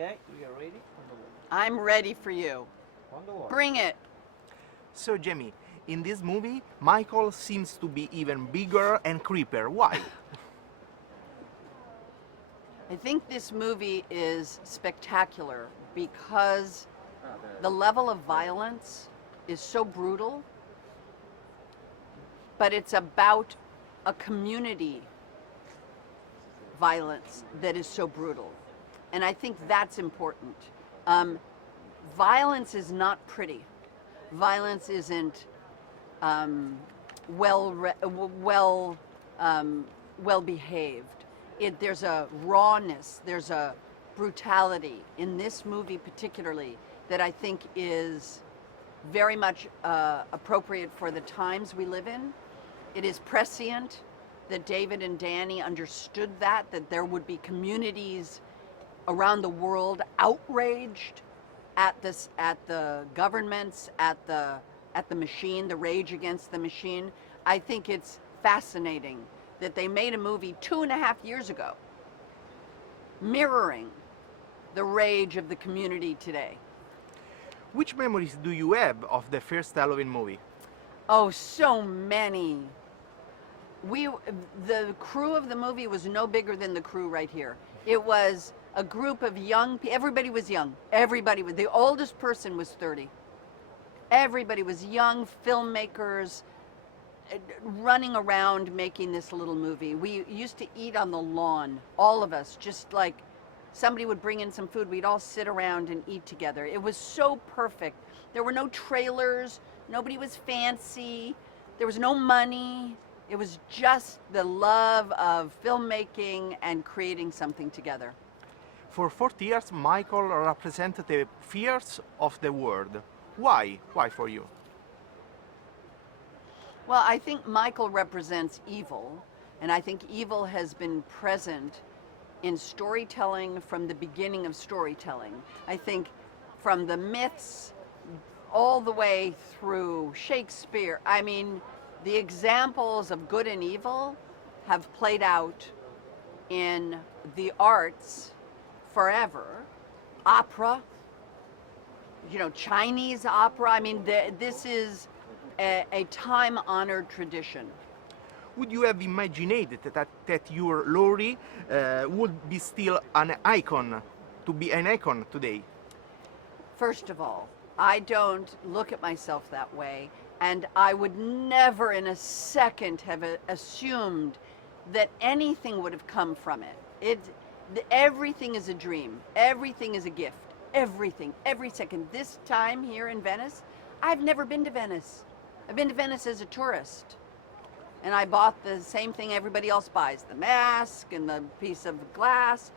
Okay, we are ready? I'm ready for you. Bring it. So Jamie, in this movie, Michael seems to be even bigger and creepier. Why? I think this movie is spectacular because the level of violence is so brutal, but it's about a community violence that is so brutal. And I think that's important. Violence is not pretty. Violence isn't well behaved. There's a rawness, there's a brutality in this movie particularly that I think is very much appropriate for the times we live in. It is prescient that David and Danny understood that there would be communities around the world outraged at the governments, at the machine, the rage against the machine. I think it's fascinating that they made a movie 2.5 years ago mirroring the rage of the community today. Which memories do you have of the first Halloween movie? Oh, so many. The crew of the movie was no bigger than the crew right here. It was a group of young people. Everybody was young. The oldest person was 30. Everybody was young filmmakers running around making this little movie. We used to eat on the lawn, all of us, just like somebody would bring in some food. We'd all sit around and eat together. It was so perfect. There were no trailers. Nobody was fancy. There was no money. It was just the love of filmmaking and creating something together. For 40 years, Michael represented the fears of the world. Why? Why for you? Well, I think Michael represents evil, and I think evil has been present in storytelling from the beginning of storytelling. I think from the myths all the way through Shakespeare. I mean, the examples of good and evil have played out in the arts forever. Opera, Chinese opera. I mean, this is a time-honored tradition. Would you have imagined that your Laurie would be still an icon, to be an icon today? First of all, I don't look at myself that way, and I would never in a second have assumed that anything would have come from it. Everything is a dream. Everything is a gift. Everything, every second. This time here in Venice, I've never been to Venice. I've been to Venice as a tourist. And I bought the same thing everybody else buys, the mask and the piece of glass.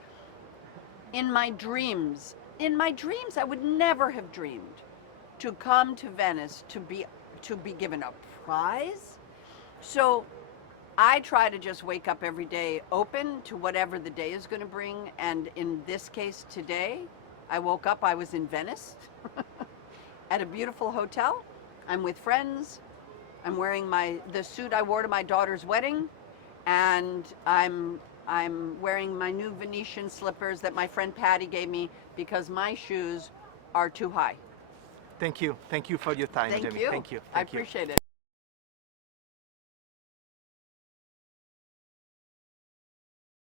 In my dreams, I would never have dreamed to come to Venice to be given a prize. So I try to just wake up every day open to whatever the day is going to bring. And in this case today, I woke up, I was in Venice at a beautiful hotel. I'm with friends. I'm wearing the suit I wore to my daughter's wedding, and I'm wearing my new Venetian slippers that my friend Patty gave me because my shoes are too high. Thank you. Thank you for your time, Thank Jamie. you. Thank you. I Thank you. appreciate it.